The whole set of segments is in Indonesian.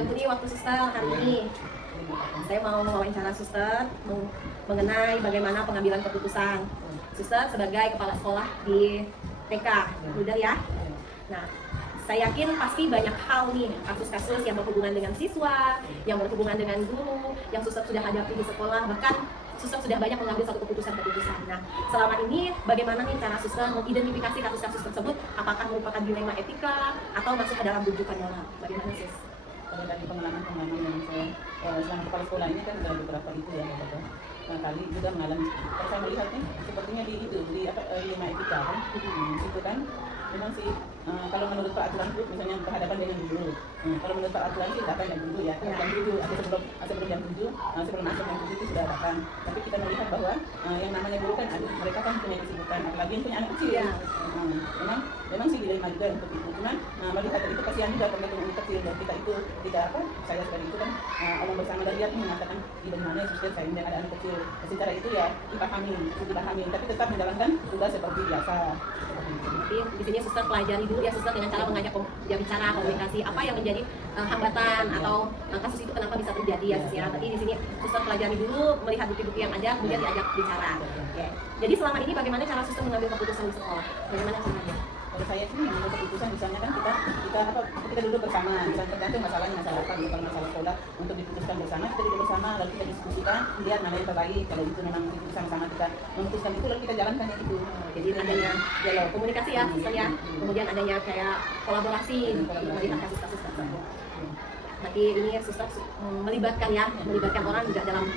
mengganggu nih waktu suster hari ini. Saya mau mewawancara suster mengenai bagaimana pengambilan keputusan suster sebagai kepala sekolah di TK. Udah ya? Nah, saya yakin pasti banyak hal nih, kasus-kasus yang berhubungan dengan siswa, yang berhubungan dengan guru, yang suster sudah hadapi di sekolah, bahkan suster sudah banyak mengambil satu keputusan-keputusan. Nah, selama ini bagaimana nih cara suster mengidentifikasi kasus-kasus tersebut? Apakah merupakan dilema etika atau masuk ke dalam rujukan moral? Bagaimana sis? Kalau dari pengalaman yang saya selama kepala sekolah ini kan ada beberapa itu ya, kali juga mengalami. Kalau saya melihatnya sepertinya di dilema etika kan, itu kan memang sih kalau menurut peraturan itu misalnya berhadapan dengan guru. Kalau menurut peraturan sih datang jam 7 ya, jam 7 atau sebelum jam 7, sebelum masuk jam 7 itu sudah datang. Tapi kita melihat bahwa yang namanya guru kan mereka kan punya kesibukan, apalagi yang punya anak kecil. Ya. Memang sih dilema juga untuk itu. Cuman melihat itu kasihan juga tergantung anak kecil dan kita itu tidak saya seperti itu kan Allah bersama dan dia mengatakan di bagaimana suster saya ini ada anak kecil. Secara itu ya dipahami, tapi tetap menjalankan tugas seperti biasa. Jadi di sini suster pelajari dulu ya suster dengan cara mengajak dia bicara, komunikasi apa yang menjadi hambatan atau kasus itu kenapa bisa terjadi ya sis ya. Tadi di sini suster pelajari dulu, melihat bukti-bukti yang ada, kemudian diajak bicara. Oke. Jadi selama ini bagaimana cara suster mengambil keputusan di sekolah? Bagaimana caranya? Kalau saya sih mengambil keputusan misalnya kan kita duduk bersama, misalnya tergantung masalahnya masalah apa, kalau masalah sekolah untuk diputuskan bersama kita duduk bersama lalu kita diskusikan lihat mana yang terbaik. Kalau itu memang sama-sama kita memutuskan itu lalu kita jalankan itu. Jadi adanya dialog komunikasi ya suster ya, kemudian adanya kayak kolaborasi melihat kasus-kasus tersebut. Berarti ini suster melibatkan orang juga dalam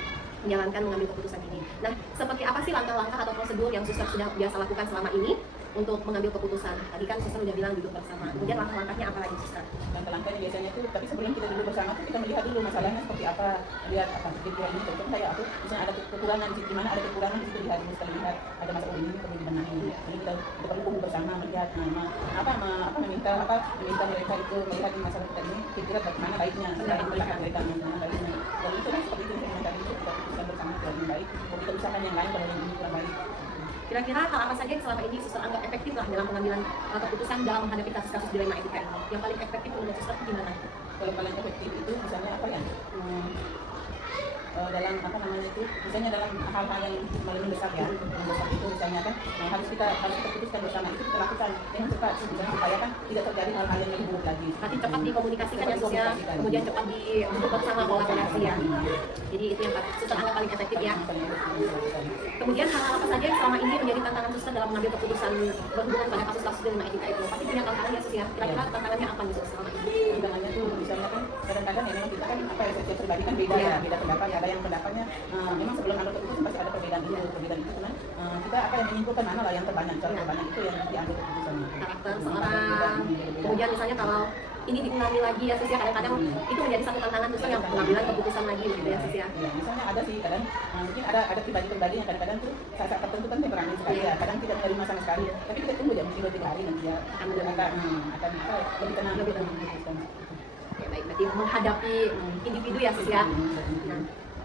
menjalankan mengambil keputusan ini. Nah, seperti apa sih langkah-langkah atau prosedur yang suster sudah biasa lakukan selama ini untuk mengambil keputusan? Tadi kan suster udah bilang duduk bersama. Kemudian langkah-langkahnya apa lagi suster? Langkah-langkahnya biasanya itu, tapi sebelum kita duduk bersama itu kita melihat dulu masalahnya seperti apa, lihat apa kira ini cocok saya atau misalnya ada kekurangan di mana ada kekurangan di situ lihat dulu, kita lihat ada masalah ini perlu dibenahi. Jadi kita perlu kumpul bersama melihat meminta mereka itu melihat masalah kita ini kira-kira bagaimana baiknya, pendapat mereka bagaimana baiknya. Lalu itu seperti itu yang tadi itu kita putuskan bersama lebih baik. Kalau kita usahakan yang lain kalau yang ini kurang baik. Kira-kira hal apa saja yang selama ini suster anggap efektif lah dalam pengambilan keputusan dalam menghadapi kasus-kasus dilema etika ini? Yang paling efektif menurut suster itu gimana? Kalau paling efektif itu misalnya apa ya? Dalam misalnya dalam hal-hal yang mendesak ya, mendesak itu misalnya kan harus kita putuskan bersama, itu kita lakukan dengan cepat supaya kan tidak terjadi hal-hal yang lebih buruk lagi. Tapi cepat dikomunikasikan ya suster, kemudian cepat duduk bersama kolaborasi ya. Jadi itu yang suster anggap paling efektif ya. Kemudian hal-hal apa saja yang selama ini menjadi tantangan suster dalam mengambil keputusan berhubungan pada kasus-kasus dilema etika itu? Pasti punya tantangan ya suster ya. Kira-kira tantangannya apa nih suster selama ini? Tantangannya tuh misalnya kan kadang-kadang ya memang kita kan setiap pribadi kan beda ya, beda pendapat ya. Ada yang pendapatnya memang sebelum ambil keputusan pasti ada perbedaan itu karena kita yang menyimpulkan mana lah yang terbanyak, cara terbanyak itu yang diambil keputusannya. Karakter seorang, kemudian misalnya kalau ini diulangi lagi ya sis ya, kadang-kadang itu menjadi satu tantangan suster yang pengambilan keputusan lagi gitu ya sis ya. Misalnya ada sih kadang mungkin ada pribadi-pribadi yang kadang-kadang tuh saat tertentu kan temperamen sekali ya, kadang tidak menerima sama sekali, tapi kita tunggu ya mungkin 2-3 hari nanti ya akan lebih tenang memutuskan. Oke, baik, berarti menghadapi individu ya sis ya. Nah,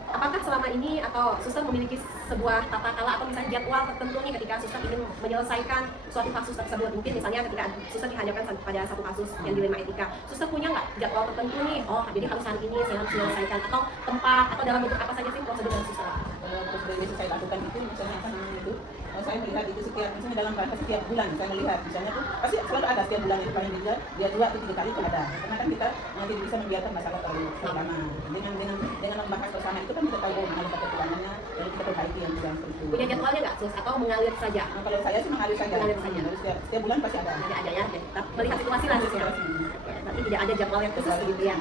apakah selama ini atau suster memiliki sebuah tata kala atau misalnya jadwal tertentu nih ketika suster ingin menyelesaikan suatu kasus tersebut? Mungkin misalnya ketika suster dihadapkan pada satu kasus yang dilema etika, suster punya nggak jadwal tertentu nih? Oh, jadi harus hari ini saya harus menyelesaikan, atau tempat atau dalam bentuk apa saja sih prosedur yang suster lakukan? Prosedur yang saya lakukan itu misalnya saya melihat itu misalnya dalam rangka setiap bulan saya melihat misalnya tuh pasti selalu ada setiap bulan itu paling tidak dia 2 atau 3 kali itu ada, karena kan kita tidak bisa membiarkan masalah terlalu lama. Dengan membahas bersama itu kan kita tahu mana kekurangannya lalu kita perbaiki yang kurang itu. Punya jadwalnya nggak sus atau mengalir saja? Kalau saya sih mengalir saja. Setiap bulan pasti ada. Ada ya, kita melihat situasi lah sus ya. Tapi tidak ada jadwal yang khusus begitu ya.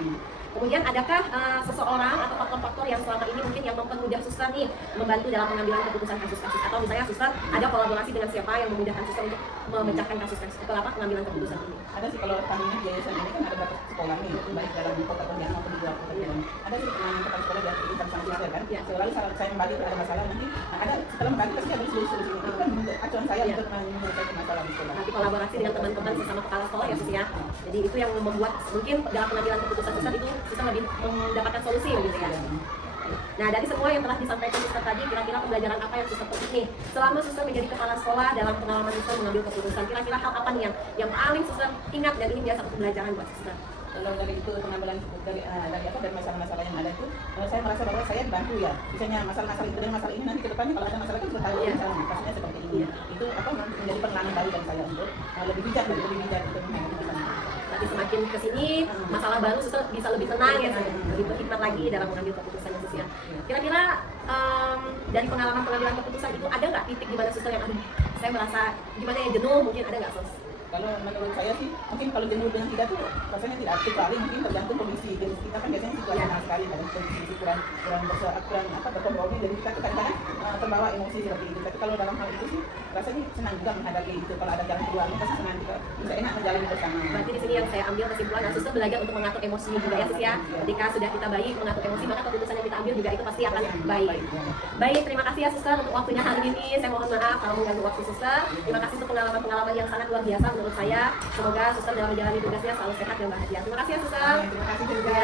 Kemudian adakah seseorang atau faktor-faktor yang selama ini mungkin yang mempermudah suster nih membantu dalam pengambilan keputusan kasus-kasus, atau misalnya suster ada kolaborasi dengan siapa yang memudahkan suster untuk memecahkan kasus-kasus pengambilan keputusan ini? Ada sih, kalau kami yayasan ini kan ada beberapa sekolah nih, baik dalam kota Pontianak maupun di luar kota Pontianak. Ada sih kepala sekolah dari instansi suster kan. Selalu saya membagi ada masalah nanti ada setelah membagi pasti ada solusi-solusi. Itu kan acuan saya untuk menyelesaikan masalah di sekolah. Nanti kolaborasi dengan teman-teman sesama kepala sekolah ya sus ya. Jadi itu yang membuat mungkin dalam pengambilan keputusan suster itu suster lebih mendapatkan solusi gitu ya. Nah, dari semua yang telah disampaikan suster tadi, kira-kira pembelajaran apa yang suster petik nih selama suster menjadi kepala sekolah dalam pengalaman suster mengambil keputusan? Kira-kira hal apa nih yang paling suster ingat dan ini biasa satu pembelajaran buat suster? kalau dari itu pengambilan dari masalah-masalah yang ada itu, saya merasa bahwa saya bantu ya. Misalnya masalah-masalah itu dan masalah ini nanti ke depannya kalau ada masalah itu tahu misalnya kasusnya seperti ini. Itu apa menjadi pengalaman baru bagi saya untuk lebih bijak untuk menghadapi masalah. Nanti semakin kesini masalah baru suster bisa lebih tenang ya, lebih berhikmat lagi dalam mengambil keputusan ya, sus ya. Kira-kira dari pengalaman pengambilan keputusan itu ada nggak titik di mana suster yang aduh saya merasa gimana ya, jenuh, mungkin ada nggak, sus? Kalau menurut saya sih, mungkin kalau jenuh dengan tidak tuh rasanya tidak kecuali mungkin tergantung kondisi. Jadi kita kan biasanya situasional sekali dalam kondisi kurang berkompromi, jadi kita tuh kadang-kadang terbawa emosi seperti itu. Tapi kalau dalam hal itu sih rasanya senang juga menghadapi itu. Kalau ada jalan keluarnya pasti senang juga, bisa enak menjalani bersama. Berarti di sini yang saya ambil kesimpulan, nah, suster belajar untuk mengatur emosi juga ya, sus ya. Ketika sudah kita baik mengatur emosi, maka keputusan yang kita ambil juga itu pasti akan baik. Baik, terima kasih ya suster untuk waktunya hari ini. Saya mohon maaf kalau mengganggu waktu suster. Terima kasih untuk pengalaman-pengalaman yang sangat luar biasa menurut saya. Semoga suster dalam menjalani tugasnya selalu sehat dan bahagia. Terima kasih ya suster. Terima kasih juga.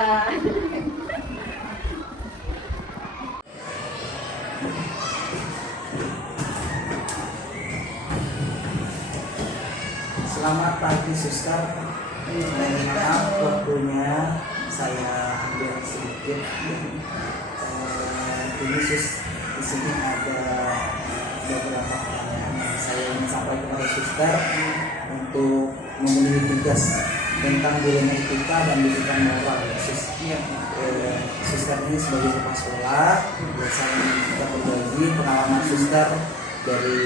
Selamat pagi suster. Maaf waktunya saya ambil sedikit. Ini sus, di sini ada beberapa pertanyaan yang saya ingin sampaikan kepada suster untuk memenuhi tugas tentang dilema etika dan didikan moral. Suster ini sebagai kepala sekolah biasanya kita berbagi pengalaman suster dari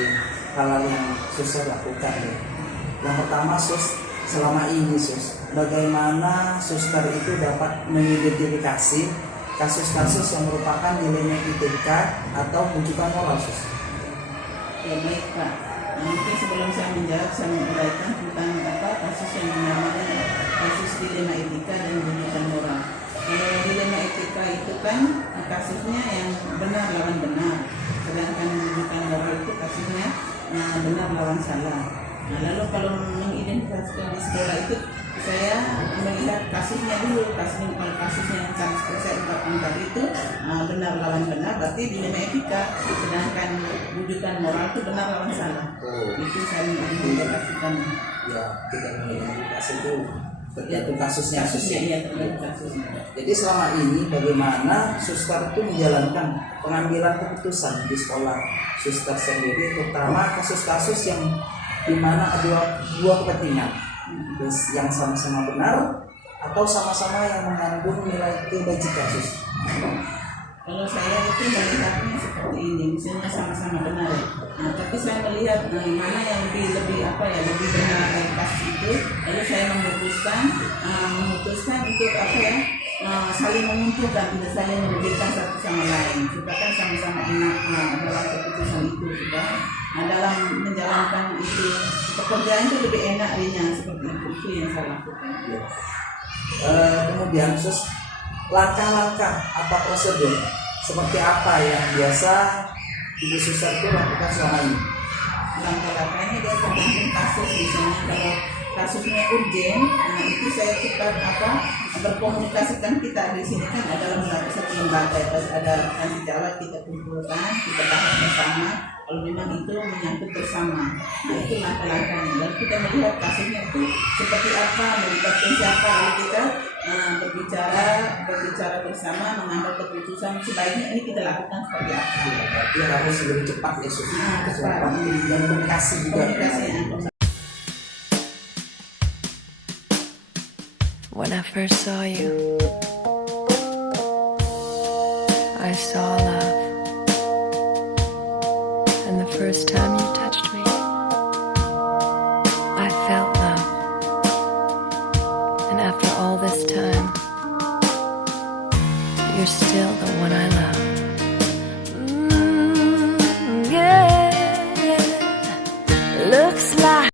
hal-hal yang suster lakukan. Yang pertama, sus, selama ini sus, bagaimana suster itu dapat mengidentifikasi kasus-kasus yang merupakan dilema etika atau bujukan moral, sus? Ya baik Pak. Mungkin sebelum saya menjawab, saya menguraikan tentang kasus yang dinamakan kasus dilema etika dan bujukan moral. Kalau dilema etika itu kan kasusnya yang benar lawan benar, sedangkan bujukan moral itu kasusnya benar lawan salah. Nah, lalu kalau mengidentifikasikan di sekolah itu saya melihat kasusnya dulu, kalau kasusnya yang seperti saya ungkapkan tadi itu benar lawan benar, berarti dilema etika, sedangkan bujukan moral itu benar lawan salah. Itu saya mengidentifikasikan. Ya, tidak mengidentifikasi itu tergantung kasusnya. Iya, tergantung kasusnya. Jadi selama ini bagaimana suster itu menjalankan pengambilan keputusan di sekolah suster sendiri, terutama kasus-kasus yang dimana ada dua kepentingan, yang sama-sama benar atau sama-sama yang mengandung nilai kebajikan, sus? Kalau saya itu melihatnya seperti ini, misalnya sama-sama benar. Nah, tapi saya melihat mana yang lebih lebih benar dari kasus itu, lalu saya memutuskan untuk saling menguntungkan, tidak saling merugikan satu sama lain. Kita kan sama-sama enak dalam keputusan itu sudah. Dalam menjalankan itu pekerjaan itu lebih enak ringan seperti itu yang saya lakukan. Kemudian sus, langkah-langkah atau prosedur seperti apa yang biasa ibu suster itu lakukan selama ini? Langkah-langkahnya dia tergantung kasus, misalnya kalau kasusnya urgen, itu saya cepat berkomunikasikan. Kita di sini kan adalah satu lembaga, ada nanti jawab, kita kumpulkan, kita bahas bersama. Kalau memang itu menyangkut bersama, nah itu langkah-langkahnya. Lalu kita melihat kasusnya itu seperti apa, melibatkan siapa, lalu kita berbicara bersama, mengambil keputusan sebaiknya ini kita lakukan seperti apa. Berarti harus lebih cepat ya, sus. Cepat Dan komunikasi juga. When I first saw you, I saw love. And the first time you touched me, I felt love. And after all this time, you're still